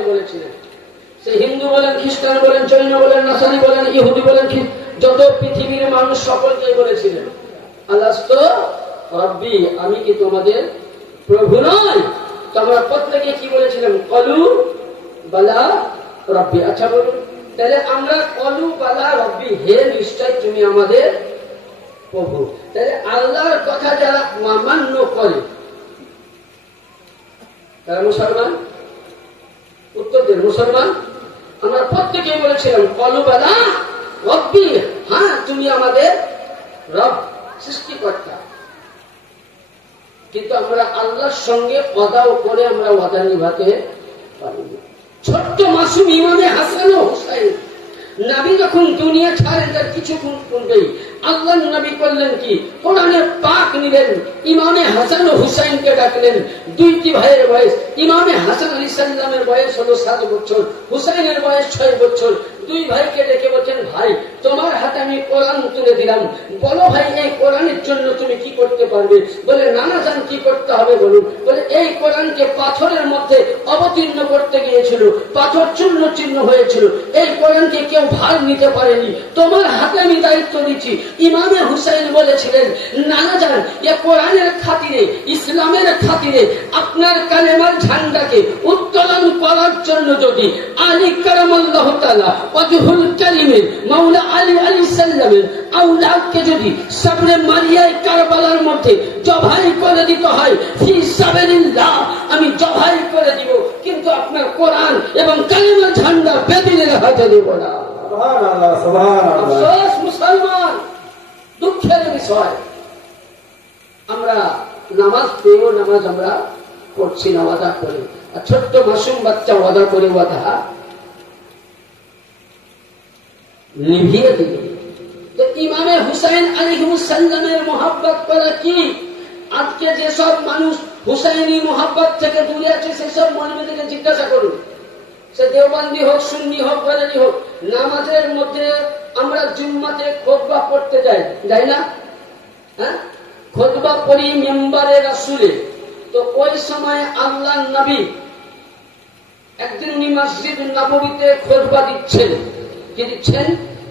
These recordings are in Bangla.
সকলকে বলেছিলেন। সে হিন্দু বলেন, খ্রিস্টান বলেন, জৈন বলেন, নাসারি বলেন, ইহুদি বলেন, যত পৃথিবীর মানুষ সকলকে বলেছিলেন, আলাস্তু রব্বি, আমি কি তোমাদের প্রভু নয়? তো আমরা প্রত্যেকে কি বলেছিলাম? কলু বালা রব্বি। আচ্ছা বলুন, তাহলে আমরা কলু বালা রব্বি, হে নিশ্চয় তুমি আমাদের প্রভু। তাহলে আল্লাহর কথা যারা মান্য করে তারা মুসলমান। উত্তর দেন, মুসলমান। আমরা প্রত্যেকেই বলেছিলাম কলু বালা রব্বি, হ্যাঁ তুমি আমাদের রব, সৃষ্টিকর্তা। কিন্তু আমরা আল্লাহর সঙ্গে ওয়াদাও করে আমরা ওয়াদা নিভাতে পারিনি। ছোট্ট মাসুম ইমামে হাসান ও হুসাইন, নবী যখন দুনিয়া ছাড়েন তার কিছুক্ষণ পূর্বেই আল্লাহ নবী করলেন কি? কোরআনে পাক নিলেন, ইমামে হাসান ও হুসাইনকে ডাকলেন। দুইটি ভাইয়ের বয়স, ইমামে হাসান আলাইহিস সালামের বয়স হলো 7 বছর, হুসাইনের বয়স 6 বছর। দুই ভাইকে ডেকে বলছেন, ভাই তোমার হাতে আমি কোরআন তুলে দিলাম, বলো ভাই এই কোরআনের জন্য তুমি কি করতে পারবে? বলে নানা জান কি করতে হবে বলুন। বলে এই কোরআনকে পাথরের মধ্যে অবতীর্ণ করতে গিয়েছিল, পাথর চূর্ণ চিহ্ন হয়েছিল, এই কোরআনকে কেউ ভার নিতে পারেনি, তোমার হাতে আমি দায়িত্ব দিচ্ছি। ইমামে হুসাইন বলেছিলেন, নানা জান এ কোরআনের খাতিরে, ইসলামের খাতিরে আপনার কালেমার ঝান্ডাকে উত্তোলন করার জন্য যদি আলী কারামাল্লাহু তাআলা ওয়াজহুল কারিমের মাওলা আলী আলাইহিস সালামের আওলাদকে যদি সাবরে মারিয়ায় কারবালার মধ্যে জবাই করে দিতে হয়, ফি সাবিলিল্লাহ আমি জবাই করে দিব, কিন্তু আপনার কোরআন এবং কালেমার ঝান্ডা বেদিনের হাতে দেব না। সুবহানাল্লাহ, সুবহানাল্লাহ। আফসোস মুসলমান, দুঃখের বিষয়, আমরা নামাজ পেয়েও নামাজ আমরা পড়ছি না ওয়াদা করে। আর ছোট্ট মাসুম বাচ্চা ওয়াদা করে ওয়াদা নিভিয়ে দিল। তো ইমামে হুসাইন আলাইহিস সালামের মহব্বত করা কি? আজকে যেসব মানুষ হুসাইনি মহব্বত থেকে দূরে আছে সেসব মৌলবীদেরকে জিজ্ঞাসা করুন, সে দেওবন্দি হোক, সুন্নি হোক, বরেলি হোক, নামাজের মধ্যে আমরা জুম্মাতে খুতবা পড়তে যাই না? হ্যাঁ, খুতবা পড়ি মিম্বারে রাসূলে। তো ওই সময় আল্লাহর নবী একদিন উনি মসজিদ নববীতে খুতবা দিচ্ছেন। কি দিচ্ছেন?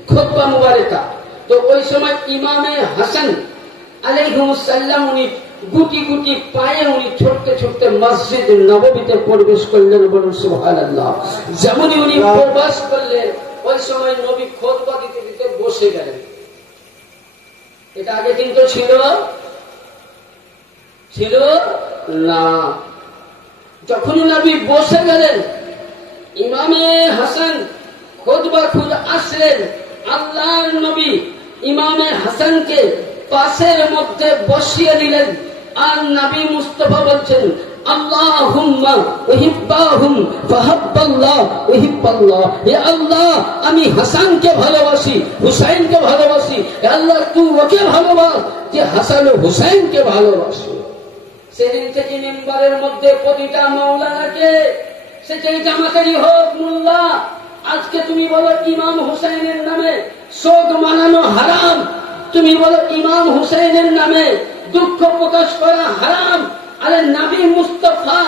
খুতবা মুবারাকা। তো ওই সময় ইমামে হাসান আলাইহিস সালাম উনি গুটি গুটি পায়ে উনি ছুটতে ছুটতে মসজিদ নববীতে প্রবেশ করলেন। বলুন সুবহানাল্লাহ। যেমনই উনি প্রবেশ করলেন ওই সময় নবী খুতবা দিতে দিতে বসে গেলেন। এটা আগে কিন্তু ছিল না। যখন নবী বসে গেলেন, ইমামে হাসান খুতবা খুলে আসলেন, আল্লাহর নবী ইমামে হাসানকে পাশের মধ্যে বসিয়ে দিলেন। আর নবী মুস্তাফা বলছেন, আল্লাহুম্মা উহিব্বাহুম ফাহাব্বাল্লাহ উহিব্বাল্লাহ। হে আল্লাহ, আমি হাসানকে ভালোবাসি, হুসাইনকে ভালোবাসি। হে আল্লাহ, তুই ওকে ভালোবাস যে হাসান ও হুসাইনকে ভালোবাসে। সেদিন থেকে মিম্বারের মধ্যে প্রতিটা মাওলানাকে, সে যেই জামাতারই হোক মোল্লা, আজকে তুমি বলো ইমাম হুসাইনের নামে শোক মানানো হারাম, তুমি বলো ইমাম হুসাইনের নামে দুঃখ প্রকাশ করা হারাম। আরে নবী মুস্তাফা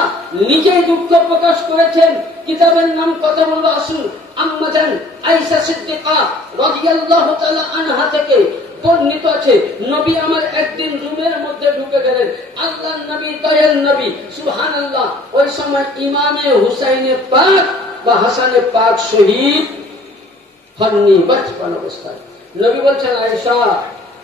নিজেই দুঃখ প্রকাশ করেছেন। কিতাবের নাম কথা বলবো, আসুন। আম্মা জান আয়েশা সিদ্দিকা রাদিয়াল্লাহু তাআলা আনহা থেকে বর্ণিত আছে, নবী আমার একদিন রুমের মধ্যে ঢুকে গেলেন। আল্লাহর নবী, দয়াল নবী, সুবহানাল্লাহ, ওই সময় ইমামে হুসাইনে পাক বা হাসানে পাক শহীদ হননি, বাঁচপান অবস্থায়। নবী বলছেন, আয়েশা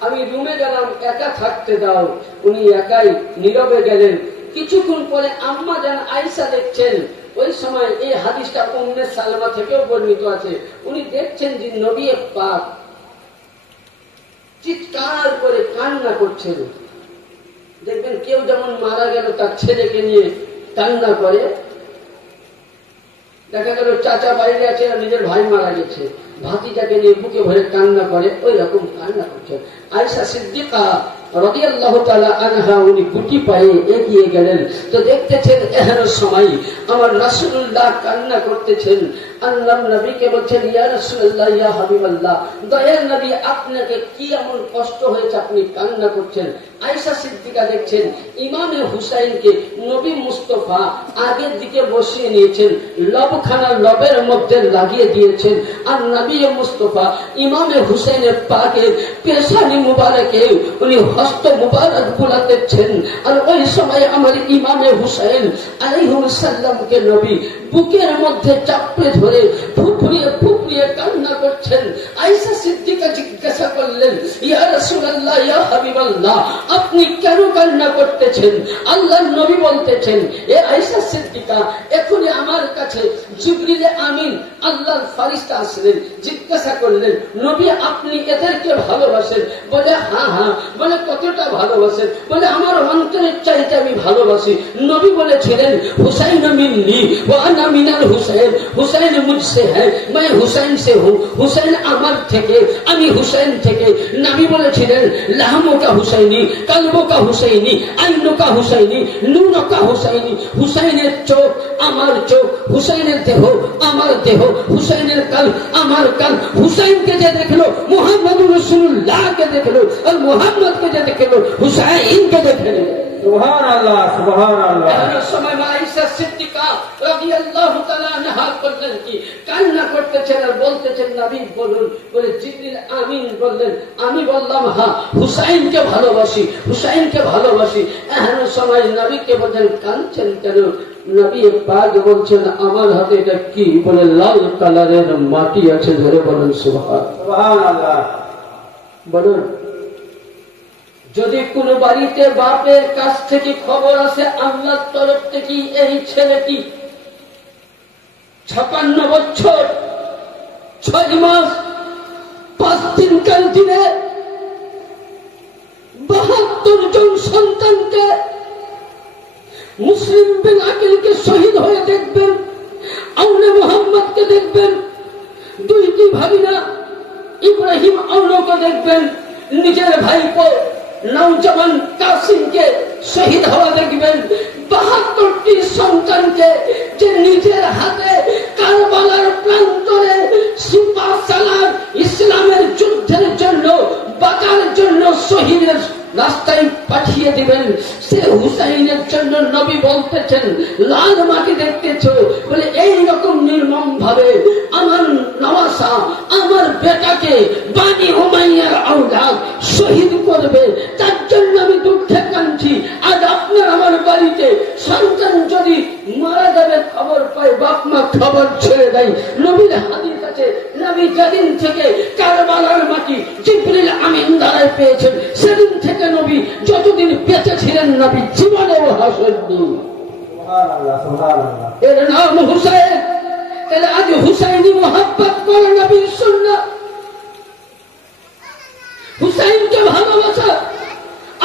আমি রুমে গেলাম, একা থাকতে দাও। উনি একাই নীরবে গেলেন। কিছুক্ষণ পরে আম্মা জান আয়েশা দেখছেন, ওই সময় এই হাদিসটা উম্মে সালমা থেকেও বর্ণিত আছে, উনি দেখছেন যে নবী পাক চিৎকার করে কান্না করছেন। দেখবেন কেউ যেমন মারা গেল তার ছেলেকে নিয়ে কান্না করে, দেখা গেল চাচা বাইরে আছে আর নিজের ভাই মারা গেছে, ভাতিটাকে নিয়ে বুকে ভরে কান্না করে, ওই রকম কান্না করছেন। আয়েশা সিদ্দিকা রাদিয়াল্লাহু তাআলা আনহা উনি গুটি পায়ে এগিয়ে গেলেন। তো দেখতেছেন এহেন সময় আমার রাসূলুল্লাহ কান্না করতেছেন। আল্লাহর নবীকে বলছেন, ইয়া রাসূলুল্লাহ, ইয়া হাবিবাল্লাহ, দয়ার নবী, আপনাকে কি এমন কষ্ট হয়েছে আপনি কান্না করছেন? আয়েশা সিদ্দিকা দেখছেন ইমামে হুসাইনকে নবী মুস্তাফা আগের দিকে বসিয়ে নিয়েছেন, লবখানা লবের মধ্যে লাগিয়ে দিয়েছেন, আর নবী মুস্তাফা ইমামে হুসাইনের পাকের পেশানি মুবারকে উনি হস্ত মুবারক বুলাতেছেন। আর ওই সময় আমার ইমামে হুসাইন আলাইহিস সালামকে নবী বুকের মধ্যে চাপড়ে ধরে ফুফড়িয়ে ফুফড়িয়ে কান্না করছেন। আয়েশা সিদ্দিকা জিজ্ঞাসা করলেন, ইয়া রাসূলুল্লাহ, ইয়া হাবিবাল্লাহ, আপনি কেন কান্না করতেছেন? আল্লাহর নবী বলতেছেন, এ আয়েশা সিদ্দিকা, এখনই আমার কাছে জিবরিল আমিন আল্লাহর ফেরেশতা আসলেন, জিজ্ঞাসা করলেন, নবী আপনি এদেরকে ভালোবাসেন? বলে হ্যাঁ হ্যাঁ। বলে কতটা ভালোবাসেন? বলে আমার অন্তরের চাইতে আমি ভালোবাসি। নবী বলেছিলেন, হুসাইন মিন্নি ওয়া আনা মিনাল হুসাইন, হুসাইন মুঝসে হ্যায় मैं হুসাইন से हूं, হুসাইন আমার থেকে, আমি হুসাইন থেকে। নবী বলেছিলেন, লাহমো কা হুসাইনি, কলবো কা হুসাইনি, আইনো কা হুসাইনি, নুনো কা হুসাইনি। হুসাইনের চোখ আমার চোখ, হুসাইনের দেহ আমার দেহ, হুসাইনের কাল আমার কাল। হুসাইনকে যে দেখলো মুহাম্মদুর রাসূলুল্লাহকে দেখলো, আর মুহাম্মদকে যে দেখলো হুসাইনকে দেখলো। সুবহানাল্লাহ, সুবহানাল্লাহ। এমন সময় আয়েশা সিদ্দিকা রাদিয়াল্লাহু তাআলা আনহা করলেন কি, কান্না করতেছেন আর বলতেছেন, নবী বলুন। বলে জিবরিল আমিন বললেন, আমি বললাম হ্যাঁ, হুসাইনকে ভালোবাসি, হুসাইনকে ভালোবাসি। এমন সময় নবীকে বলেন, কাঁদছেন কেন? নবী পাক বলছেন, আমার হাতে এটা কি? বলে লাল কালারের মাটি আছে। ধরে বলেন সুবহানাল্লাহ। বলুন, যদি কোন বাড়িতে বাপের কাছ থেকে খবর আসে আল্লাহর তরফ থেকে এই ছেলেটি 56 বছর 6 মাস 5 দিনকার দিনে 72 জন সন্তানকে মুসলিম বিন আকিলকে শহীদ হয়ে দেখবেন, আউনে মোহাম্মদকে দেখবেন, দুইটি ভাগিনা ইব্রাহিম আউনকে দেখবেন, নিজের ভাইপো নওজওয়ান কাসিমকে শহীদ হওয়া দেখবেন, 72টি সন্তানকে যে নিজের হাতে কারবালার প্রান্তরে সিপা সালার ইসলামের যুদ্ধের জন্য বাঁচার জন্য শহীদের রাস্তায় পাঠিয়ে দিবেন, সে হুসাইনের জন্য নবী বলতেছেন, লাল মাটি দেখতেছো? বলে এইরকম নির্মম ভাবে আমার নওয়াসা আমার বেটাকে বানি উমাইয়ার আওলাদ শহীদ করবে, তার জন্য আমি দুঃখে কাঁদছি। আজ আপনার আমার বাড়িতে সন্তান যদি মারা যাবে খবর পায়, বাপ মা খবর ছেড়ে দেয়। নবীর হাদিস আছে, নবী যেদিন থেকে কারবালার মাটি জিবরিল আমিন দ্বারায় পেয়েছেন, সেদিন থেকে নবী যতদিন বেঁচে ছিলেন নবী জীবনেও হাসেননি। সুবহানাল্লাহ, সুবহানাল্লাহ। এর নাম হুসাইন। তাহলে আজ হুসাইনি মোহাব্বত করে নবীর সুন্নাত, হুসাইনকে ভালোবাসা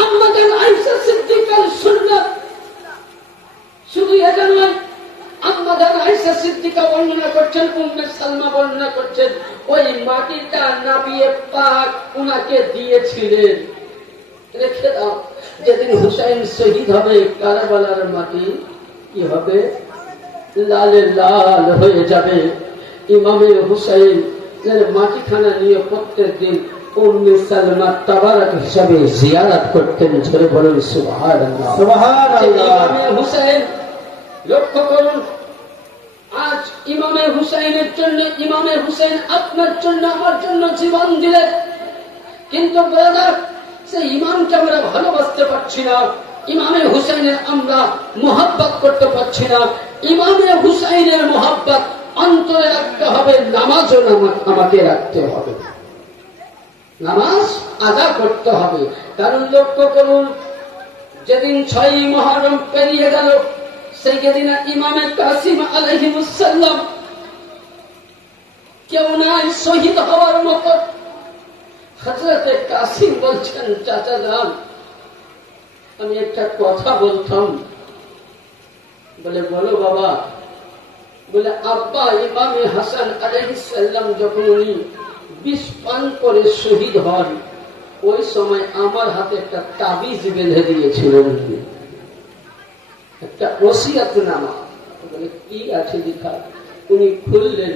আমাদের আয়েশা সিদ্দিকার সুন্নাত। শুধু এটা নয়, আমাদের আয়েশা সিদ্দিকা বর্ণনা করছেন, উম্মে সালমা বর্ণনা করছেন, ওই মাটিটা নবী পাক উনাকে দিয়েছিলেন। রেখে দাও, যেদিন হুসাইন শহীদ হবে কারবালার মাটি কি হবে? লালে লাল হয়ে যাবে। ইমামে হুসাইন মাটিখানা নিয়ে প্রত্যেক দিন উম্মে সালমা তাবারক হিসাবে জিয়ারত করতেন। ঝরে বলেন সুবহানাল্লাহ, সুবহানাল্লাহ। ইমামে হুসাইন, লক্ষ্য করুন, আজ ইমামে হুসাইনের জন্য, ইমামে হুসাইন আপনার জন্য আমার জন্য জীবন দিলেন, কিন্তু ব্রাদার সেই ইমামকে আমরা ভালোবাসতে পারছি না, ইমামে হুসাইনের আমরা মোহাব্বত করতে পারছি না। ইমামে হুসাইনের মোহাব্বত অন্তরে রাখতে হবে, নামাজও আমাকে রাখতে হবে, নামাজ আদা করতে হবে। কারণ লক্ষ্য করুন, যেদিন 6 মুহররম পেরিয়ে গেল, সাইয়েদিনা ইমামে কাসিম আলাইহিস সালাম কেউ নাই শহীদ হওয়ার মতো। হযরতে কাসিম বলছেন, চাচা যান, আমি একটা কথা বলতাম। বলে বলো বাবা। বলে আব্বা ইমামে হাসান আলাইহিস সালাম যখন উনি বিষ পান করে শহীদ হন, ওই সময় আমার হাতে একটা তাবিজ বেঁধে দিয়েছিলেন, একটা ওসিয়তনামা। বলে কি আছে লেখা? উনি খুললেন,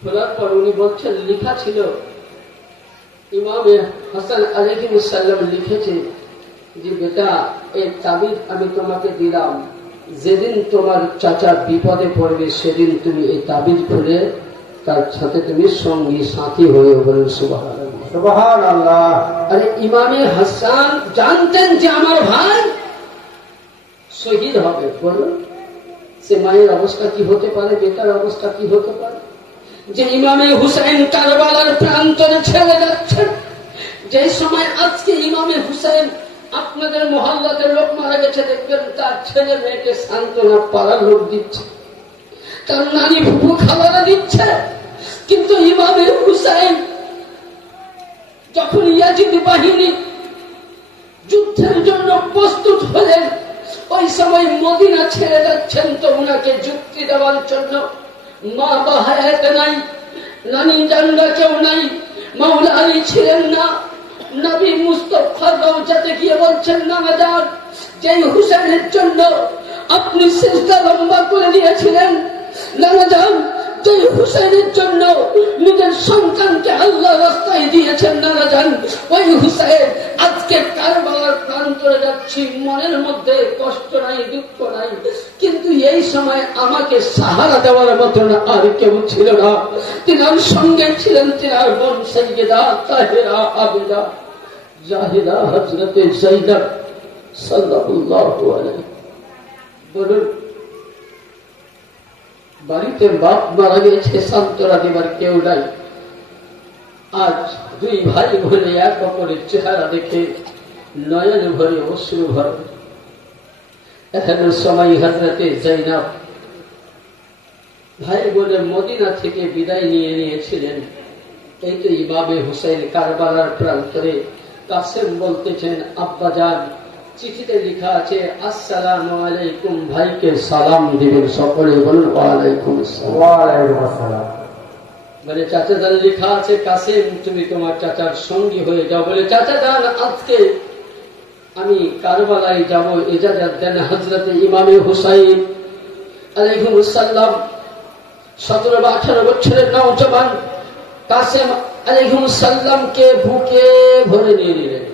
খোলার পর উনি বলছেন লেখা ছিল ইমামে হাসান আলাইহিস সালাম লিখেছে যে বেটা এই তাবিজ আমি তোমাকে দিলাম, যেদিন তোমার চাচা বিপদে পড়বে সেদিন তুমি এই তাবিজ খুলে তার সাথে তুমি সঙ্গী সাথী হয়ে বলেন সুবহানাল্লাহ সুবহানাল্লাহ। আরে ইমামে হাসান জানতেন যে আমার ভাই শহীদ হবে, বলুন সে মায়ের অবস্থা কি হতে পারে, বেটার অবস্থা কি হতে পারে? যে ইমামে হুসাইন কারবালার প্রান্তরে ছেড়ে যাচ্ছেন, যে সময় আজকে ইমামে হুসাইন আপনাদের মহল্লাতে লোক মারা গেছে, দেখবেন তার ছেলে মেয়েকে সান্ত্বনা পাড়ার লোক দিচ্ছে, তার নানি ফুফু খাবারা দিচ্ছে। কিন্তু ইমামে হুসাইন যখন ইয়াজিদি বাহিনী যুদ্ধের জন্য প্রস্তুত হলেন, ওই সময় মদিনা ছেড়ে যাচ্ছেন, তো উনাকে যুক্তি দেওয়ার জন্য মা বা হায়াত নাই, নানি জানরা কেউ নাই, মাওলা আলী ছিলেন না। নবী মুস্তাফা রওজাতে গিয়ে বলছেন নামাজান, যেই হুসাইনের জন্য আপনি সিজদা লম্বা করে দিয়েছিলেন, নামাজান যেই হুসাইনের জন্য নিজের সন্তানকে আল্লাহ রাস্তায় দিয়েছেন, নামাজান ওই হুসাইন আজকে কারবালার প্রান্তরে যাচ্ছি, মনের মধ্যে কষ্ট নাই, দুঃখ নাই, কিন্তু এই সময় আমাকে সাহারা দেওয়ার মতন আর কেউ ছিল না। তিনার সঙ্গে ছিলেন তিনার বোন সাইয়্যিদা তাহেরা আবিদা জাহিদা হযরতে যায়েনব সাল্লাল্লাহু আলাইহি। বলুন বাড়িতে বাপ মারা গেছে, সান্ত্বনা দেবার কেউ নাই, আজ দুই ভাই বোনে এক অপরের চেহারা দেখে নয়ন ভরে অশ্রু ভরে। এখন সময় হযরতে যায়েনব ভাই বোনের মদিনা থেকে বিদায় নিয়ে নিয়েছিলেন। এই তো ইমামে হুসাইন কারবালার প্রান্তরে। কাসেম বলতেছেন আব্বাজান চিঠিতে লেখা আছে আসসালামু আলাইকুম, ভাইকে সালাম দিবেন, সকলে বলুন ওয়ালাইকুম আসসালাম। ওয়ালাইকুম আসসালাম। বলে চাচা জান লেখা আছে কাসেম তুমি তোমার চাচার সঙ্গী হয়ে যাও। বলে চাচা জান আজকে আমি কারবালায় যাব, ইজাজত দেন। হযরতে ইমামে হুসাইন আলাইহিস সালাম 17 বা 18 বছরের নওজওয়ান কাসেম আলাইহিস সালামকে বুকে ভরে নিয়ে নিলেন।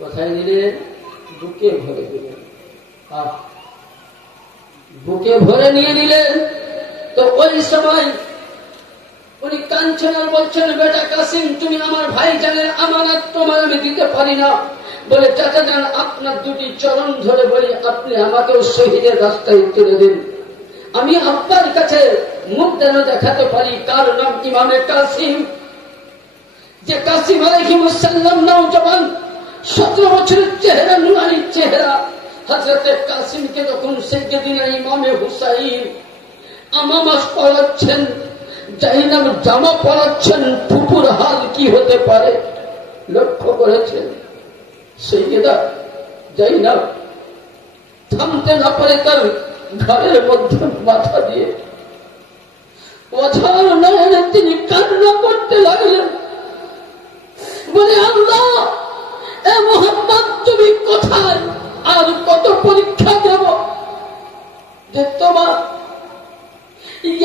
কোথায় নিলেন? বুকে ভরে দিলেন। বুকে ভরে নিয়ে নিলেন। তো ওই সময় উনি কাঞ্চন আর বলছেন বেটা কাসিম তুমি আমার ভাই জানের আমানত তোমার আমি দিতে পারি না। বলে চাচা জান আপনার দুটি চরণ ধরে বলি আপনি আমাকেও শহীদের রাস্তায় তুলে দিন, আমি আব্বার কাছে মুখ যেন দেখাতে পারি। কার নাম? ইমামে কাসিম। যে কাসিম আলাইহিস সালাম নওজওয়ান 17 বছরের চেহারা, নুরানি চেহারা। হযরতে কাসিমকে যখন সাইয়্যিদিনা ইমামে হুসাইন আমামাস পড়াচ্ছেন, যায়েনব জামা পড়াচ্ছেন, ফুপুর হাল কি হতে পারে লক্ষ্য করেছেন। সাইয়্যিদা যায়েনব থামতে না পারে তার ঘরের মধ্যে মাথা দিয়ে অঝার নয়নে তিনি কান্না করতে লাগলেন। বলে আল্লাহ এ মুহাম্মদ তুমি কোথায়? আর কত পরীক্ষা দেব যে তোমার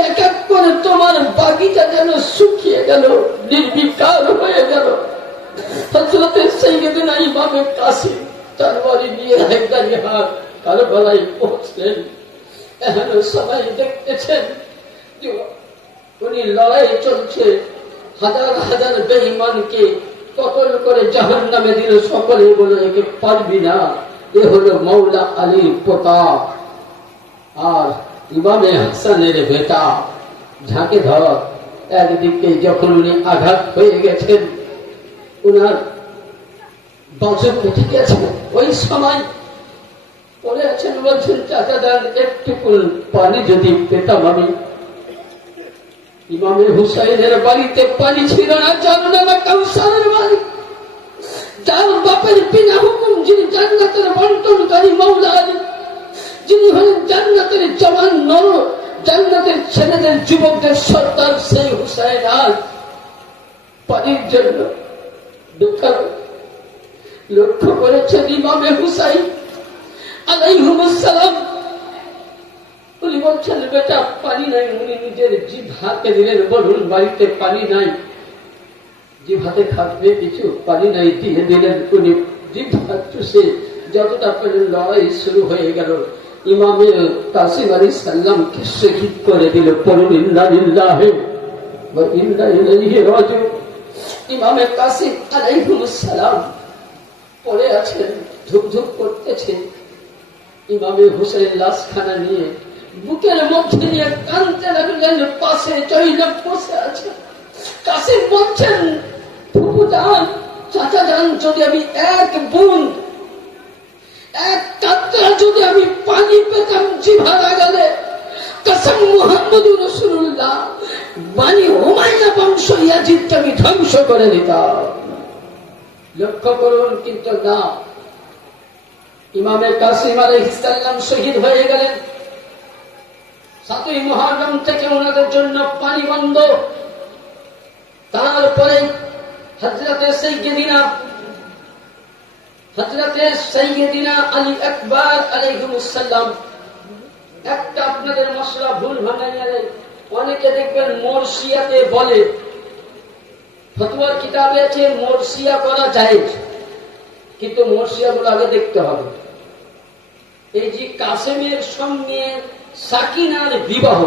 এক এক করে তোমার বাগিচা যেন শুকিয়ে গেল, নির্বিকার হয়ে গেল। হযরতে সাইয়্যিদুনা ইমামে কাসিম তরবারি নিয়ে একদারি হাত কারবালায় পৌঁছলেন। এখন সবাই দেখতেছেন যে উনি লড়াই চলছে, হাজার হাজার বেঈমানকে কতল করে জাহান্নামে দিল। সকলে বলে একে পারবি না, এ হলো মাওলা আলীর পোতা আর ইমামে হাসানের বেটা, ঝাঁকে ধর। একদিকে যখন উনি আঘাত হয়ে গেছেন, উনার বাজু কেটে গেছে, ওই সময় পড়ে আছেন, বলছেন চাচা যান একটু পানি যদি পেতাম আমি। ইমামে হুসাইনের বাড়িতে পানি ছিল না, জানো না কাউসারের বাড়ি, যার বাপের বিনা হুকুম যিনি জান্নাতের বন্টনকারী মাওলা আলী, যিনি হলেন জান্নাতের জওয়ান নর, জান্নাতের ছেলেদের যুবকদের সর্দার, সেই হুসাইন আজ পানির জন্য লক্ষ্য করেছেন ইমামে হুসাইন আলাইহিস সালাম বলছেন বেটা পানি নাই, উনি নিজের জিভ হাতে দিলেন, বলুন বাড়িতে পানি নাই, জিভ হাতে খাবে কিছু, পানি নাই দিয়ে দিলেন। উনি জিভ হাত চুষে যতটা পেলেন লড়াই শুরু হয়ে গেল। ইমামে কাসিম আলাইহিস সালামকে শহীদ করে দিল। পড়ুন ইন্না লিল্লাহি ওয়া ইন্না ইলাইহি রাজিউন। ইমামে কাসিম আলাইহিস সালাম পড়ে আছেন, ধুকধুক করতেছেন। ইমামে হুসাইন লাশখানা নিয়ে বুকের মধ্যে নিয়ে কাঁদতে লাগলেন। পাশে জয়নব বসে আছে। কাসিম বলছেন, ফুফু জান, চাচা জান, যদি আমি এক বুঁদ, এক কাতরা যদি আমি পানি পেতাম জিভা লাগালে, কসম মুহাম্মদুর রাসূলুল্লাহ, বানি হুমায়রা বংশ ইয়াজিদকে আমি ধ্বংস করে দিতাম। লক্ষ্য করুন, কিন্তু না, ইমামে কাসিম আলাইহিস সালাম শহীদ হয়ে গেলেন। 7ই মুহররম থেকে ওনাদের জন্য পানি বন্ধ। তারপরে হযরতে সাইয়্যিদিনা আলী আকবর আলাইহিস সালাম, একটা আপনাদের মশলা ভুল ভাঙাইয়া নেই। অনেকে দেখবেন মোরসিয়াতে বলে, ফতোয়ার কিতাবে আছে মোরসিয়া করা জায়েজ, কিন্তু মোরসিয়া গুলো আগে দেখতে হবে। এই যে কাসেমের সঙ্গে সাকিনার বিবাহ,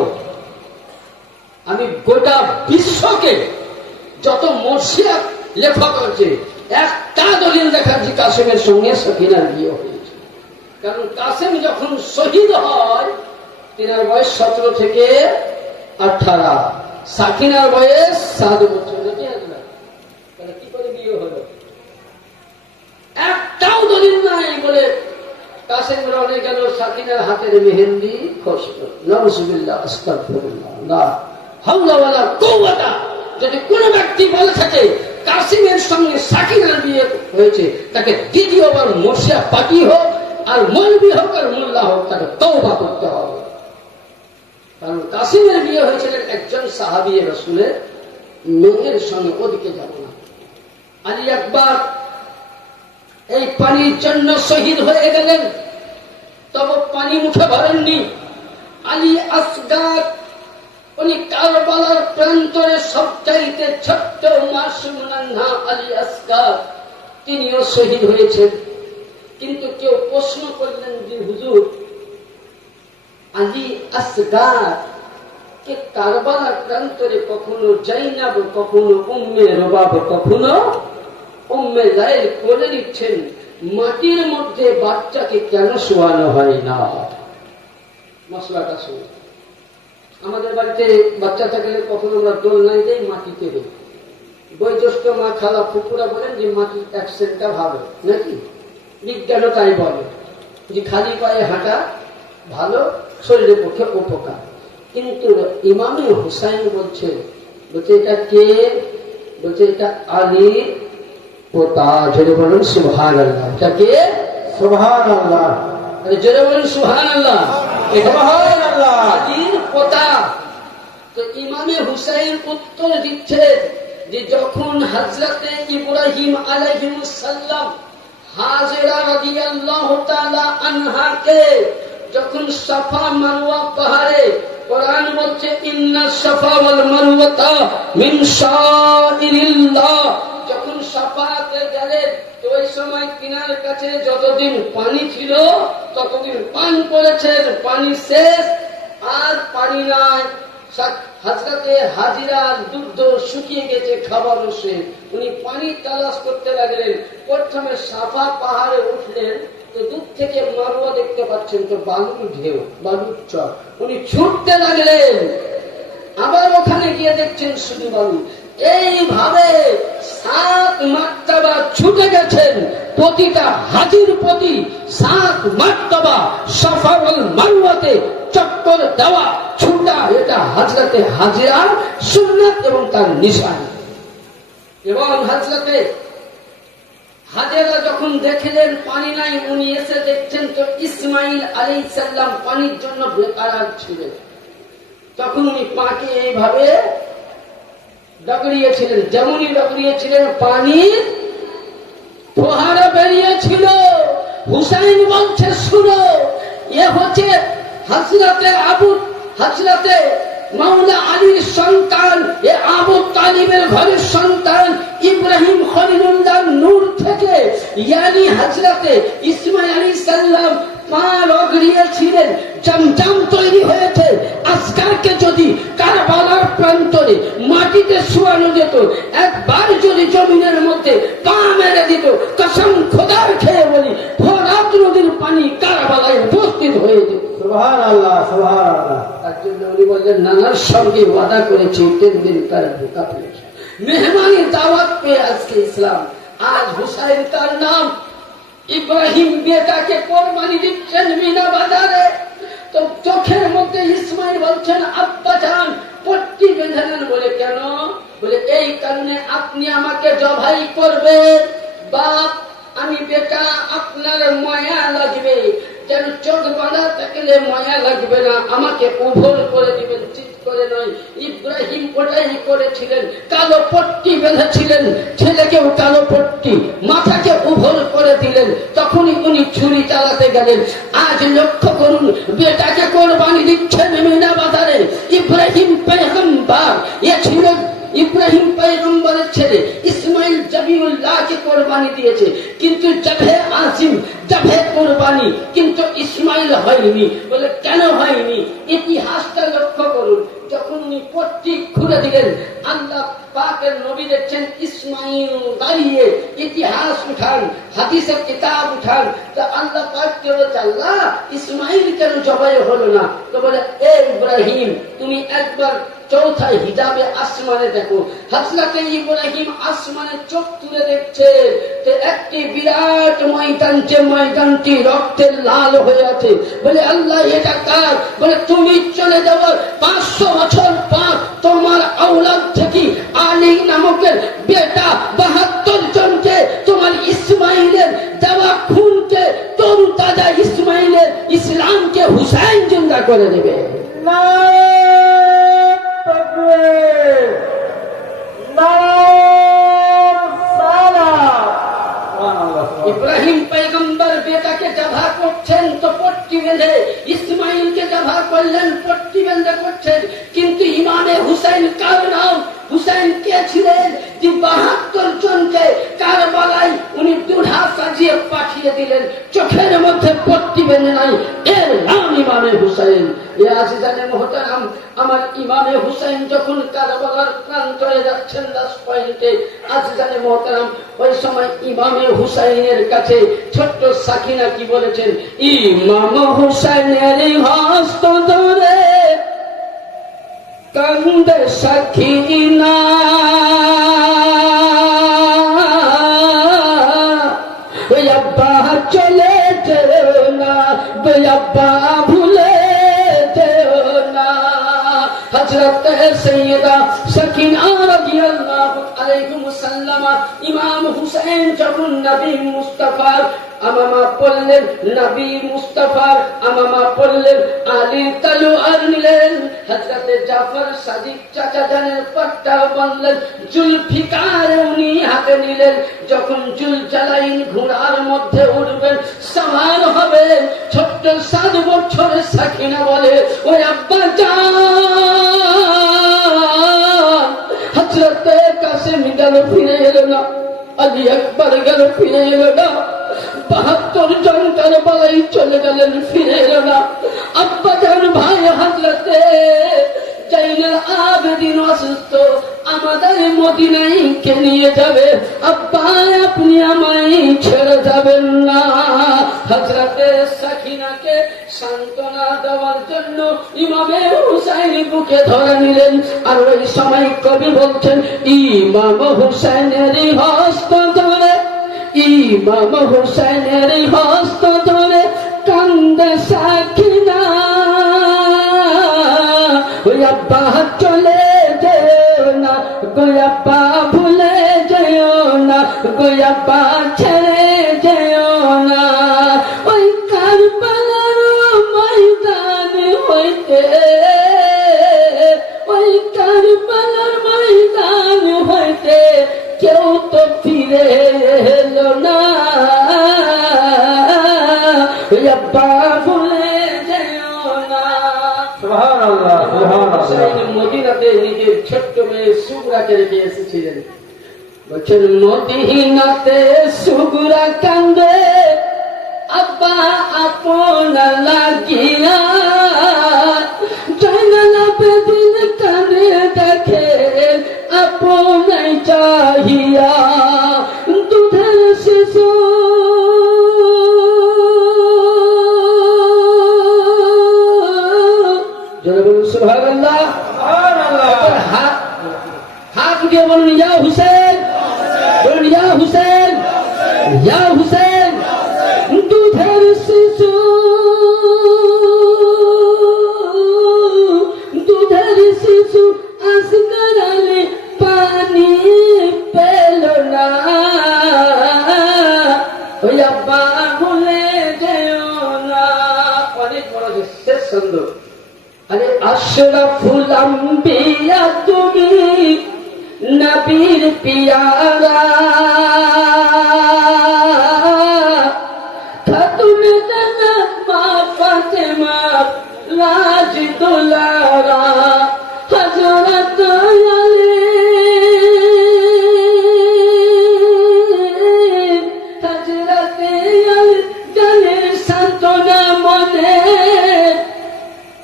আমি গোটা বিশ্বকে যত মোরসিয়া লেখক আছে একটা দলিল দেখাচ্ছি কাসেমের সঙ্গে সাকিনার বিয়ে হয়েছে। কারণ কাসেম যখন শহীদ হয় তিনার বয়স 17 থেকে 18, সাকিনার বয়স 7 বছর। তাহলে কি করে বিয়ে হলো? একটাও দলিল নাই বলে কাসেম রওনা গেল, সাকিনার হাতের মেহেন্দি খসল। নাউযুবিল্লাহ, আস্তাগফিরুল্লাহ, লা হাওলা ওয়ালা কুওয়াতা। যদি কোন ব্যক্তি বলে থাকে কাসিমের সঙ্গে সাকিনার বিয়ে হয়েছে, তাকে দ্বিতীয়বার মোরসিয়া পাকি হোক আর মৌলবি হোক আর মোল্লা হোক, তাকে তওবা করতে হবে। কারণ কাসিমের বিয়ে হয়েছিল একজন সাহাবী রাসূলের মেয়ের সঙ্গে, ওদিকে যাব না। আলী আকবর এই পানির জন্য শহীদ হয়ে গেলেন, তবে পানি মুখে ভরেননি। আলী আসগার, উনি কারবালার প্রান্তরে সবচাইতে ছোট্ট মাসুম নান্হা আলী আসগার, তিনিও শহীদ হয়েছেন। কিন্তু কেউ প্রশ্ন করলেন যে হুজুর, আলী আসগার কে কারবালার প্রান্তরে কখনো জাইনাব, কখনো উম্মে রবাব, কখনো উম্মে লাইল করে দিচ্ছেন, মাটির মধ্যে বাচ্চাকে কেন শোয়ানো হয় না? মশলাটা শুনুন। আমাদের বাড়িতে বাচ্চা থাকলে কখনো আমরা দোলনায় দেই, মাটিতে দেই। বয়োজ্যেষ্ঠ মা, খালা, ফুপুরা বলেন যে মাটির অ্যাকশনটা ভালো নাকি, বিজ্ঞানও তাই বলে যে খালি পায়ে হাঁটা ভালো, শরীরের পক্ষে উপকার। কিন্তু ইমামে হুসাইন বলছে এটা কে? বলছে এটা আলী পোতা। জোরে বলুন সুবহানাল্লাহ। এটা কে? সুবহানাল্লাহ। জোরে বলুন সুবহানাল্লাহ। সুবহানাল্লাহ, আলীর পোতা। তো ইমামে হুসাইন উত্তর দিচ্ছে যে যখন হযরতে ইব্রাহিম আলাইহিস সালাম হাজেরা রাদিয়াল্লাহু তাআলা আনহাকে যখন সাফা মারওয়া পাহাড়ে, কোরআন বলছে ইন্না সাফা ওয়াল মারওয়াতা মিন শাইরিল্লাহ, যখন সাফাতে গেলেন তো ওই সময় কিনার কাছে যতদিন পানি ছিল ততদিন পান করেছেন, পানি শেষ আর পানি নাই। হযরতে হাজিরার দুধ শুকিয়ে গেছে, খাবারও শেষ। উনি পানি তালাশ করতে লাগলেন। প্রথমে সাফা পাহাড়ে উঠলেন তো দূর থেকে মারওয়া দেখতে পাচ্ছেন, তো বালুর ঢেউ, বালুর চর। উনি ছুটতে লাগলেন, আবার ওখানে গিয়ে দেখছেন শুধু বালু। এইভাবে 7 মার্তবা ছুটে গেছেন, প্রতিটা হাজির প্রতি 7 মার্তবা সাফা ওয়াল মারওয়াতে চক্কর দেওয়া, ছুটা, এটা হযরতে হাজিরার সুন্নাত এবং তার নিশানি। এবং হযরতে হাজেরা যখন দেখলেন পানি নাই, উনি এসে দেখছেন তো ইসমাইল আলাইহিস সালাম পানির জন্য বেকারার ছিলেন। তখন উনি পাকে এইভাবে ডগরিয়েছিলেন, যেমনই ডগরিয়েছিলেন পানির ফোয়ারা বেরিয়েছিল। হুসাইন বলছে শুনো, এ হচ্ছে হযরতে আবু হযরতে মাওলা আলীর সন্তান, এ আবু তালিবের ঘরের সন্তান ইব্রাহিম খলিলুল্লাহ নূর থেকে ইয়ানি হযরতে ইসমাঈল আলাইহিস সালাম পা রগড়িয়েছিলেন, জমজম তৈরি হয়েছে। আজকালকে যদি কারবালার প্রান্তরে মাটিতে শোয়ানো যেত, একবার যদি জমিনের মধ্যে পা মেরে দিত, কসম খোদার খেয়ে বলি ফোরাত নদীর পানি কারবালায় উপস্থিত হয়ে যেত। সুবহানাল্লাহ, সুবহানাল্লাহ। তার জন্য উনি বললেন, নানার সঙ্গে ওয়াদা করেছি 3 দিন তার বোকা পেয়েছে। মেহমানি দাওয়াত পেয়ে আজকে ইসলাম। আজ হুসাইন তার নাম, ইব্রাহিম বেটাকে কোরবানি দিচ্ছেন মিনা বাজারে। তো চোখের মধ্যে ইসমাইল বলছেন, আব্বা জান পট্টি বেঁধে নেন। বলে কেন? বলে এই কারণে আপনি আমাকে জবাই করবেন। বাপ, আমি বেটা, আপনার মায়া লাগবে, যেন চোখ বাঁধা থাকলে মায়া লাগবে না, আমাকে উভর করে দিবেন, চিৎ করে নয়। ইব্রাহিম ওটাই করেছিলেন, কালো পট্টি বেঁধেছিলেন, ছেলেকেও কালো পট্টি, মাথাকে উভর করে দিলেন। তখনই উনি ছুরি চালাতে গেলেন। আজ লক্ষ্য করুন, বেটাকে কোরবানি দিচ্ছেন মিনা বাজারে। ইব্রাহিম পয়গম্বর, এ ছিল ইব্রাহিম পয়গম্বরের ছেলে। ইসমাইল জবিউল্লাহকে কোরবানি দিয়েছে, কিন্তু জবে আজিম, জবে কোরবানি কিন্তু ইসমাইল হয়নি। বলে কেন হয়নি? ইতিহাসটা লক্ষ্য করুন। যখন উনি পট্টি খুলে দিলেন, আল্লাহ পাকের নবী দেখছেন ইসমাইল দাঁড়িয়ে। ইতিহাস উঠান, হাদিসের কিতাব উঠান, তো আল্লাহ পাক কে বলছে, আল্লাহ ইসমাইল কেন জবাই হলো না? তো বলে, এ ইব্রাহিম, তুমি একবার চৌথা হিজাবে আসমানে দেখো। হযরত ইব্রাহিম আসমানে চোখ তুলে দেখছে, যে একটি বিরাট ময়দান, যে ময়দানটি রক্তে লাল হয়ে আছে। বলে, আল্লাহ এটা কার? বলে, তুমি চলে যাও 500 বছর পর তোমার আওলাদ থেকে আলী নামকের বেটা 72 জনকে, তোমার ইসমাইলের দেওয়া খুনকে, তরু তাজা ইসমাইলের ইসলামকে হুসাইন জিন্দা করে দেবে। ইব্রাহিম পয়গম্বর বেটাকে জবাহ করছেন তো পট্টি বেঁধে, ইসমাইলকে জবাহ করলেন পট্টি বেঁধে করছেন। কিন্তু ইমামে হুসাইন কার নাম? হুসাইন কে ছিলেন? যে 72 জনকে কারবালায় উনি দুধা সাজিয়ে পাঠিয়ে দিলেন, চোখের মধ্যে পট্টি বেঁধে নাই, এর নাম ইমামে হুসাইন। এ আজিজানে মুহতারাম, আমার ইমামে হুসাইন যখন কারবালার প্রান্তরে যাচ্ছেন লাস্ট পয়েন্টে, আজিজানে মুহতারাম, ওই সময় ইমামে হুসাইনের কাছে ছোট্ট সাকিনা কি বলেছেন? ইমাম হুসাইনের হস্ত ধরে কান্দে সাকিনা, ওই আব্বা চলে যেও না, ওই আব্বা ভুলে যেও না। হযরত সৈয়দা সাকিনা রাদিয়াল্লাহু আলাইহিস সালাম ইমাম হুসাইন যখন নবী মুস্তাফার আমামা পড়লেন, নবী মুস্তাফার আমামা পড়লেন, আলী তলোয়ার নিলেন, হযরত জাফর সাদিক চাচা জানের পাট্টা বাঁধলেন, জুলফিকার উনি হাতে নিলেন। যখন জুল জালাইন ঘোড়ার মধ্যে উঠবেন, সওয়ার হবে, ছোট্ট 7 বছরের সাকিনা বলে, ওই আব্বা জান, হযরত কাসেম গেল ফিরে এলো না, আলী আকবর গেল ফিরে এলো না, 72 জন কারবালায় চলে গেলেন, ফিরে এলো না। আব্বা জান ভাই হযরতে জাইনুল আবেদিন অসুস্থ, আমাদের মদিনায় কে নিয়ে যাবে? আব্বা আপনি আমায় ছেড়ে যাবেন না। হযরতে সাকিনাকে সান্ত্বনা দেওয়ার জন্য ইমামে হুসাইন বুকে ধরে নিলেন। আর ওই সময় কবি বলছেন, ইমাম হুসাইনের হস্ত ধরে, ইমাম হুসাইনের হস্ত ধরে কান্দে সাকিনা, ওই আব্বা চলে যেও না, গো আব্বা ভুলে যেও না, গো আব্বা ছেড়ে যেও না। ওই কারবালার ময়দান হইতে, ওই কারবালার ময়দান হইতে কেউ তো ফিরে এলো না, ওই আব্বা ভুলে যেও না। সুবহানাল্লাহ সুবহানাল্লাহ মদিনাতে নিজের ছোট্ট মেয়ে সুগরাকে রেখে এসেছিলেন। বলছেন মদিনাতে সুগরা কান্দে আব্বা আপনার লাগিয়া, জানালা বেদিন কানে দেখে আপনাই চাহিয়া, দুধের শিশু জোরে বলুন সুবহানাল্লাহ। হাত উঠিয়ে বলুন ইয়া হুসেন, বলুন ইয়া হুসেন, ইয়া হুসেন। দুধের শিশু, দুধের শিশু আসগর আলী পানি পেল না, ওই আব্বা ভুলে যেও না। অনেক বড় শেষ ছন্দ। আরে আশরাফুল আম্বিয়া তুমি নবীর পিয়ারা, খাতুনে জান্নাত মা ফাতেমা রাজ দুলারা, হযরত আলী, হযরত আলী জানের সান্ত্বনা মনে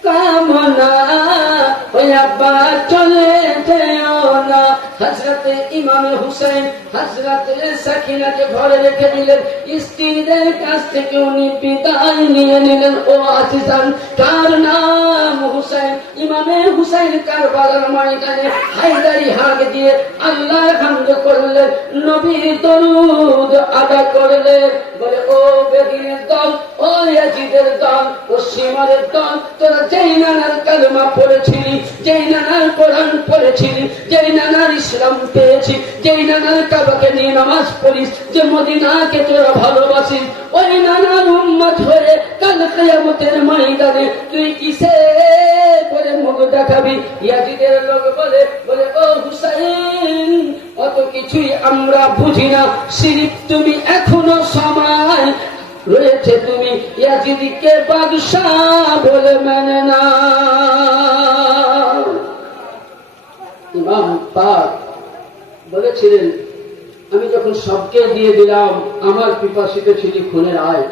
কামনা, ওই আব্বা চলে যেও না। হযরতে ইমাম হুসাইন হযরতে সাকিনাকে ঘরে রেখে দিলেন। স্ত্রীদের কাছ থেকে উনি বিদায় নিয়ে নিলেন। ও আজিজান, কার নাম হুসাইন? ইমামে হুসাইন কারবালার ময়দানে হায়দারি হাঁক দিয়ে আল্লাহর হামদ করলেন, নবীর দরুদ আদা করলেন। বলে ও বেদিনের দল, ও ইয়াজিদের দল, ও সীমারের দল, তোরা যেই নানার কালেমা পড়েছিলি, যেই নানার কোরআন পড়েছিলি, যেই নানার ইসলাম পেয়েছি, যেই নানার কাবাকে নিয়ে নামাজ পড়িস, যে মদিনাকে তোরা ভালোবাসিস, ওই নানার উম্মত হয়ে কাল কিয়ামতের ময়দানে তুই কিসে করে মুখ দেখাবি? ইয়াজিদের লোক বলে, বলে ও হুসাইন, অত কিছুই আমরা বুঝি না, সিরিফ তুমি এখনো সময় রয়েছে, তুমি ইয়াজিদকে বাদশাহ বলে মেনে না। ইমাম পাক বলেছিলেন, আমি যখন সবকে দিয়ে দিলাম, আমার পিপাসিত ছিল খুনের আয়।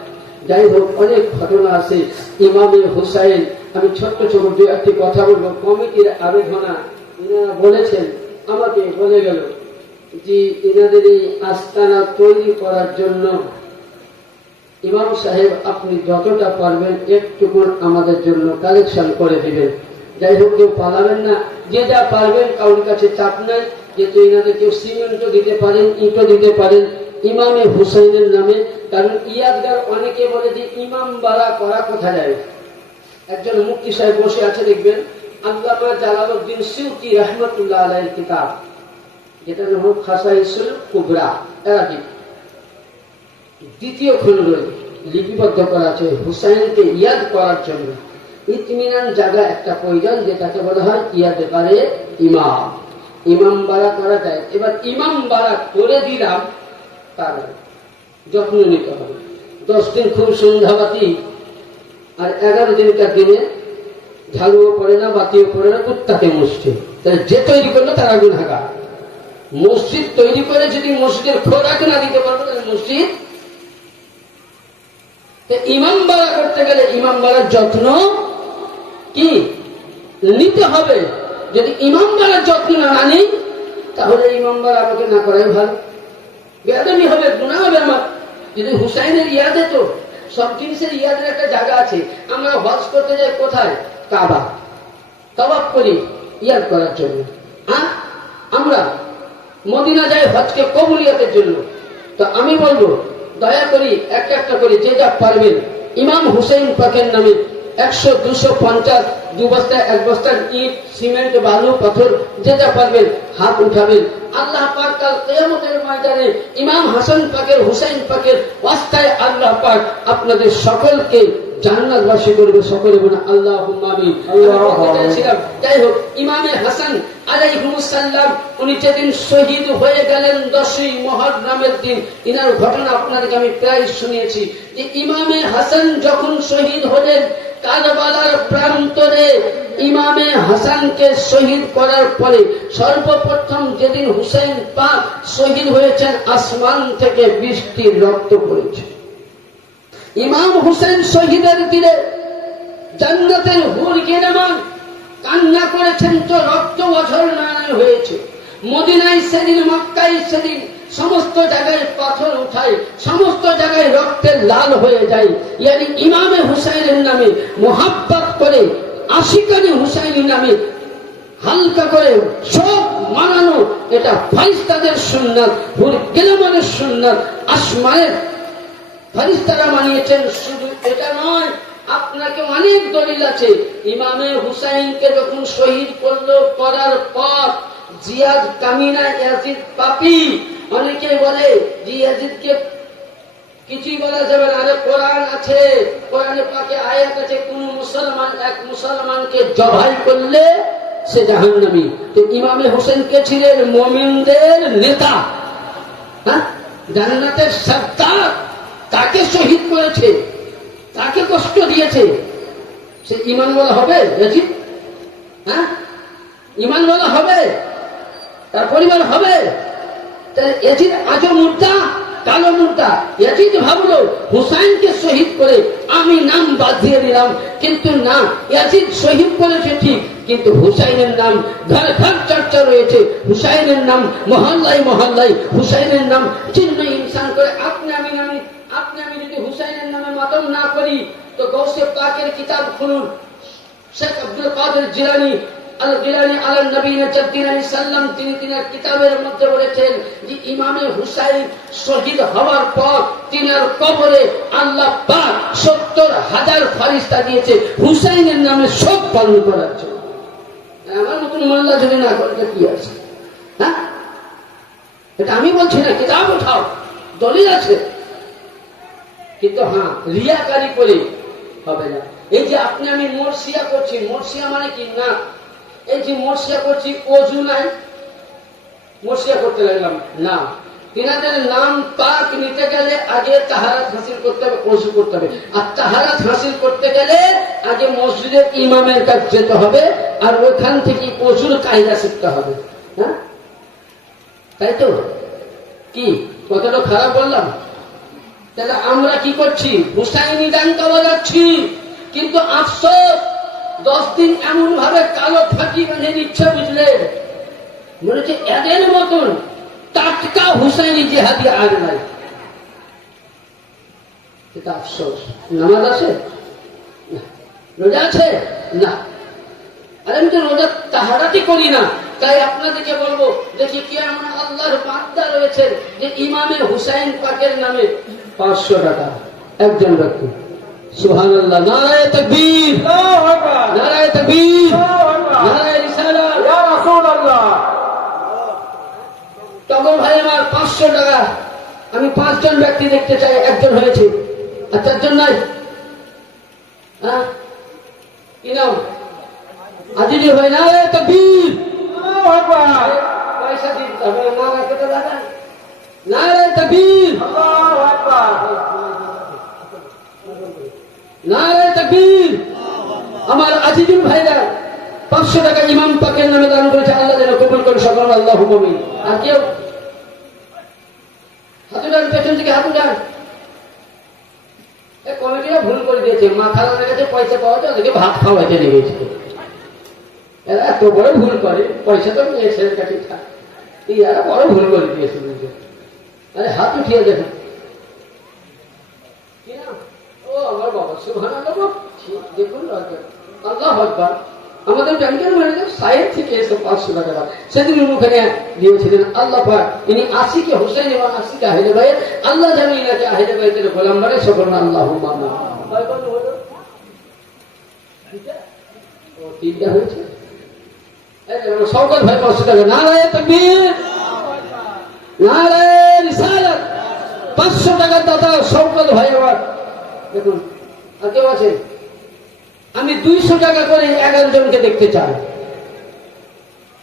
যাই হোক, অনেক ঘটনা আছে। ইমামে হুসাইন, আমি ছোট্ট ছোট দু একটি কথা বলবো। কমিটির আবেদনা এনারা বলেছেন, আমাকে বলে গেল যে এনাদের এই আস্তানা তৈরি করার জন্য ইমাম সাহেব আপনি যতটা পারবেন একটুকু আমাদের জন্য কালেকশন করে দিবেন। যাই হোক, কেউ পালাবেন না, যে যা পারবেন, কারোর কাছে চাপ নাই। যেহেতু এনাদের কেউ সিমেন্টও দিতে পারেন, ইটও দিতে পারেন ইমামে হুসাইনের নামে। কারণ ইয়াদগার অনেকে বলে যে ইমাম বাড়া করা কোথা যায়। একজন মুফতি সাহেব বসে আছে, দেখবেন আল্লামা জালালউদ্দিন সিউতি রাহমাতুল্লাহ আলাইহির কিতাব, যেটা হলো খাসাইসুল কুবরা, এরাবিক দ্বিতীয় খণ্ড লিপিবদ্ধ করা আছে হুসাইনকে ইয়াদ করার জন্য। ইতমিনান জায়গা একটা প্রয়োজন, যেটাকে বলা হয় ইয়াদ বারে ইমাম। ইমাম বাড়া করা যায়। এবার ইমাম বাড়া করে দিলাম, তার যত্ন নিতে হবে। 10 দিন খুব সন্ধ্যাবাতি, আর 11 দিনকার দিনে ঝাড়ুও পড়ে না, বাতিও পড়ে না, কুত্তাকে মুছছে। তাহলে যে তৈরি করলো তারা গুনাহগার। মসজিদ তৈরি করে যদি মসজিদের খোরাক না দিতে পারবো, তাহলে মসজিদ। ইমাম বাড়া করতে গেলে ইমাম বাড়ার যত্ন কি নিতে হবে। যদি ইমাম বাড়ার যত্ন না নিই, তাহলে ইমাম বাড়া আমাকে না করাই ভালো। বেয়াদবি হবে, গুনাহ হবে আমার। যদি হুসাইনের ইয়াদে, তো সব জিনিসের ইয়াদের একটা জায়গা আছে। আমরা হজ করতে যাই কোথায়? কাবা। তাওয়াফ করি ইয়াদ করার জন্য। আমরা মদিনা যাই হজকে কবুলিয়তের জন্য। তো আমি বলবো, দয়া করি একটা একটা করে যে যা পারবেন ইমাম হুসাইন পাকের নামে 100, 250, 2 বস্তা, 1 বস্তা ইট, সিমেন্ট, বালু, পাথর, যে যা পারবেন হাত উঠাবেন। আল্লাহ পাক কাল কিয়ামতের ময়দানে ইমাম হাসান পাকের, হুসাইন পাকের ওয়াস্তায় আল্লাহ পাক আপনাদের সকলকে জান্নাতবাসী করবে। সকলে বলে আল্লাহুম্মা আমিন। যাই হোক, ইমামে হাসান আলাইহিস সালাম উনি যেদিন শহীদ হয়ে গেলেন 10ই মুহররমের দিন, ইনার ঘটনা আপনাদেরকে আমি প্রায় শুনিয়েছি যে ইমামে হাসান যখন শহীদ হলেন কারবালার প্রান্তরে ইমামে হাসানকে শহীদ করার পরে সর্বপ্রথম যেদিন হুসাইন পাক শহীদ হয়েছেন, আসমান থেকে বৃষ্টির রক্ত পড়েছে। ইমাম হুসেন শহীদের দিনে জান্নাতের হুর গিরমান কান্না করেছেন, তো রক্ত অঝরনায় হয়েছে। মদিনায় সেদিন, মক্কায় সেদিন সমস্ত জায়গায় পাথর উঠায়, সমস্ত জায়গায় রক্তের লাল হয়ে যায়। ইয়ানি ইমামে হুসাইনের নামে মোহাব্বত করে, আশিকানি হুসাইনি নামে হালকা করে সব মানানো, এটা ফারিস্তাদের সুন্নাত, হুর গিরমানের সুন্নাত, আসমানের ফারিস্তারা মানিয়েছেন। শুধু এটা নয়, আপনাকে অনেক দলিল আছে। ইমামে হুসাইনকে যখন শহীদ করলো, করার পর জিয়াদ কামিনা, ইয়াজিদ পাপী, অনেকে বলে যে ইয়াজিদকে কিছুই বলা যাবে না। আরে কোরআন আছে, কোরআনে পাকে আয়াত আছে, কোন মুসলমান এক মুসলমানকে জবাই করলে সে জাহান্নামী। তো ইমামে হুসেন কে ছিলেন মুমিনদের নেতা, হ্যাঁ, জান্নাতের সর্দার। তাকে শহীদ করেছে, তাকে কষ্ট দিয়েছে, সে ইমান বলা হবে? ইয়াজিদ, হ্যাঁ, ইমান বলা হবে? তার পরিবার হবে? ইয়াজিদ আজও মুর্দা, কালো মুর্দা। ইয়াজিদ ভাবলো হুসাইনকে শহীদ করে আমি নাম বাদ দিয়ে দিলাম, কিন্তু না, ইয়াজিদ শহীদ করেছে ঠিক, কিন্তু হুসাইনের নাম ঘর ঘর চর্চা রয়েছে। হুসাইনের নাম মহল্লায় মহল্লায়, হুসাইনের নাম চিহ্ন ইনসান করে। আপনি আমি যদি হুসাইনের নামে মাতম না করি, তো গৌসে পাকের কিতাব খুলুন। শেখ আব্দুল কাদের জিলানী আলাল নবীনা জাদ্দিন আলাইহিস সালাম, তিনি কিতাবের মধ্যে বলেছেন যে ইমামে হুসাইন শহীদ হওয়ার পর তিনার কবরে আল্লাহ পাক ৭০,০০০ ফেরেশতা দিয়েছে হুসাইনের নামে শোক পালন করার জন্য। আমার মতন মোল্লা যদি না করে কি আছে? হ্যাঁ, এটা আমি বলছি না, কিতাব উঠাও, দলিল আছে। কিন্তু হ্যাঁ, রিয়াকারি করে হবে না। এই যে আপনি আমি মোরসিয়া করছি, মোরসিয়া মানে কি না, এই যে মোরসিয়া করছি, ওযু নাই, মোরসিয়া করতে লাগলাম না। তিনাদের নাম পাক নিতে গেলে আগে তাহারাত হাসিল করতে হবে, ওযু করতে হবে। আর তাহারাত হাসিল করতে গেলে আগে মসজিদের ইমামের কাছে যেতে হবে, আর ওখান থেকে ওযুর কায়দা শিখতে হবে। হ্যাঁ, তাই তো? কি কতটা খারাপ বললাম? তাহলে আমরা কি করছি? হুসাইনি ডাঙ্কা বাজাচ্ছি, কিন্তু আফসোস 10 দিন এমন ভাবে কালো ফাঁকি বেঁধে দিচ্ছে, বুঝলে, মনে হচ্ছে এদের মতন টাটকা হুসাইনি জিহাদি আর নাই। এটা আফসোস। নামাজ আছে না, রোজা আছে না। আরে আমি তো রোজা তাহারাতি করি না, তাই আপনাদেরকে বলবো, দেখি কি এমন আল্লাহর বান্দা রয়েছেন যে ইমামে হুসাইন পাকের নামে 500 টাকা একজন ব্যক্তি। সুবহানাল্লাহ, নারায়ে তাকবীর, আল্লাহু আকবার, নারায়ে তাকবীর, নারায়ে রিসালাত, ইয়া রাসূলুল্লাহ। তখন ভাই আমার 500 টাকা, আমি 5 জন ব্যক্তি দেখতে চাই, একজন হয়েছে, আর 4 জন নাই। হ্যাঁ, কি নাম? আজিজি ভাই, নারায়ে তাকবীর, আল্লাহু আকবার। পয়সা দিতে হবে, নারা কেটে লাগান, নারায়ে তাকবীর, আল্লাহু আকবার, নারায়ে তাকবীর। আমার আজিজুল ভাইরা 500 টাকা ইমাম পাকের নামে দান করেছে, আল্লাহ যেন কবুল করে সকল, আল্লাহুম্মা আমিন। আর কেউ হাতুড়ান, পেছন থেকে হাতুড়ান। কমিটিরা ভুল করে দিয়েছে, মাথার কাছে পয়সা পাওয়া যায়, ওদেরকে ভাত খাওয়াইতে লেগেছে। এরা এত বড় ভুল করে, পয়সা তো ছেলের কাছে থাকে, এরা বড় ভুল করে দিয়েছে। আরে হাত উঠিয়ে দেখুন, ও আমার বাবা, সুবহানাল্লাহ, দেখুন আল্লাহু আকবার। আমাদের ব্যাংকের ম্যানেজার সাইড থেকে এসে 500 টাকা সেদিন ওখানে দিয়েছিলেন। আল্লাহ পাক ইনি আশিকে হুসাইন এবং আশিকে আহলে বাইত, আল্লাহ জানে ইনাকে আহলে বাইতের গোলাম বানায়, সকল আল্লাহুম্মা আমিন। ও তিনটা হয়েছে। সকল ভাই 500 টাকা, নারায়ে তাকবীর, নারায়ে রিসালাত। 500 টাকার দাতা সকল ভাই আমার দেখুন। আর কেউ আছে? আমি 200 টাকা করে 11 জনকে দেখতে চাই,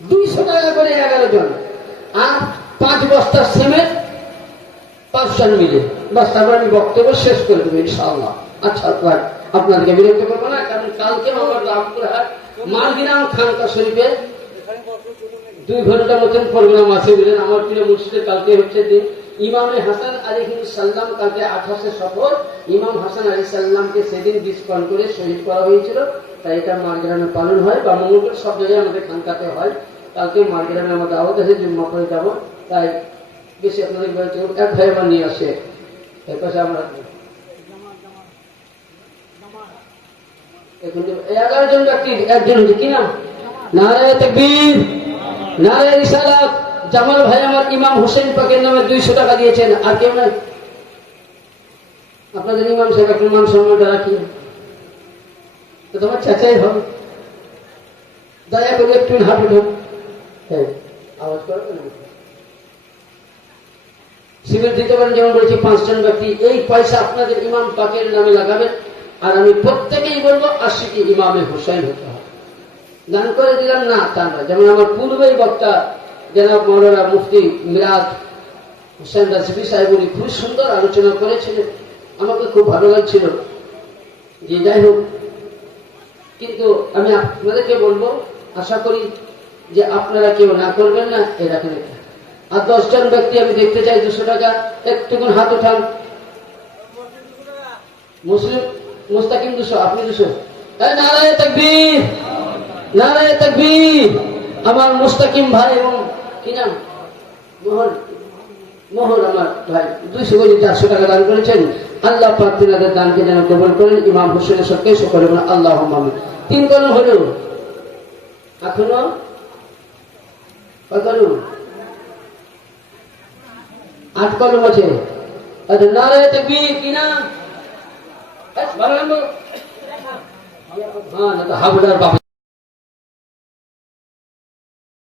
200 টাকা করে 11 জন, আর 5 বস্তা সিমেন্ট 5 জন মিলে, বাস তারপর আমি বক্তব্য শেষ করে দেবো ইনশাআল্লাহ। আচ্ছা, আপনাদেরকে বিরক্ত করবো না, কারণ কালকে আমার রামপুরহাট মারগ্রাম খানকা শরীফে 2 ঘন্টার মতন প্রোগ্রাম আছে বলেন। আমার প্রিয় মুর্শিদের কালকে হচ্ছে দিন ইমামে হাসান আলাইহিস সালাম, কালকে 28শে সফর। ইমাম হাসান আলাইহিস সালামকে সেদিন ডিসপান করে শহীদ করা হয়েছিল, তাই এটা মারগ্রামে পালন হয় বা মঙ্গলবার সব জায়গায় আমাদের খানকাতে হয়। কালকে মারগ্রামে আমাদের দাওয়াত আছে, জুম্মা করে যাবো, তাই বেশি আপনাদের এক ভাই আমার নিয়ে আসে এর পাশে আমরা 11 জন ব্যক্তি একজন হচ্ছে কি নাম? নারায়ে তাকবীর, নারায়ে রিসালাত। জামাল ভাই আমার ইমাম হোসেন পাকের নামে 200 টাকা দিয়েছেন। আর কেউ নাই? আপনাদের ইমাম সাহেব একটু মান সম্মানটা রাখিয়ে তো তোমার চাচাই হবে, দয়া করে একটু হাত উঠুন। হ্যাঁ, আওয়াজ করবে না। শিবির দিতে পারেন, যেমন বলেছি 5 জন ব্যক্তি। এই পয়সা আপনাদের ইমাম পাকের নামে লাগাবেন। আর আমি প্রত্যেকেই বলবো আশিকি ইমামে হোসেন হতে হবে। দান করে দিলাম না তা না। যেমন আমার পূর্বেই বক্তা জনাব মৌলানা মুফতি মিরাজ হোসেন রাজবি সাহেব, উনি খুব সুন্দর আলোচনা করেছিলেন, আমাকে খুব ভালো লাগছিল। যে যাই হোক, কিন্তু আমি আপনাদেরকে বলবো, আশা করি যে আপনারা কেউ না করবেন না এরকম। আর 10 জন ব্যক্তি আমি দেখতে চাই 200 টাকা। একটুকুন হাত উঠান। মুসলিম মুস্তাকিম 200, আপনি 200। নারায়ে তাকবীর, নারায়ে তাকবীর। আমার মুস্তাকিম ভাই এবং কি নাম মোহন, মোহন আমার ভাই 200 করে 400 টাকা দান করেছেন। আল্লাহ পাক তিনাদের দানকে যেন কবুল করেন। ইমাম হোসেনের সবকে সকলে বলেন আল্লাহুম্মা আমিন। 3 কলম হলো, এখনো কত কলম? 8 কলম আছে। আচ্ছা, নারায়ে তাকবীর কি নাম? ভালো নাম? হ্যাঁ, না তো হাবুদার বাবা।